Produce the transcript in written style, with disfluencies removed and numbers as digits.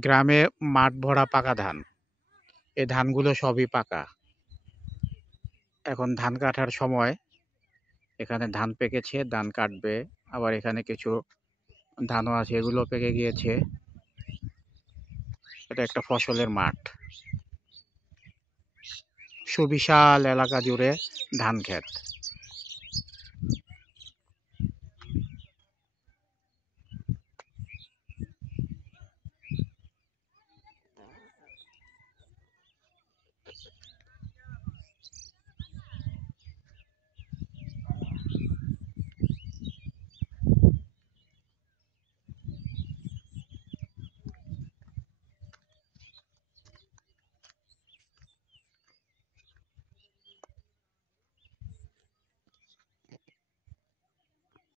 গ্রামে মাঠ ভরা পাকা ধান। এই ধানগুলো সবই পাকা। এখন ধান কাটার সময়। এখানে ধান পেকেছে, ধান কাটবে। আবার এখানে কিছু ধানও আছে, এগুলো পেকে গিয়েছে। এটা একটা ফসলের মাঠ। সুবিশাল এলাকা জুড়ে ধান ক্ষেত।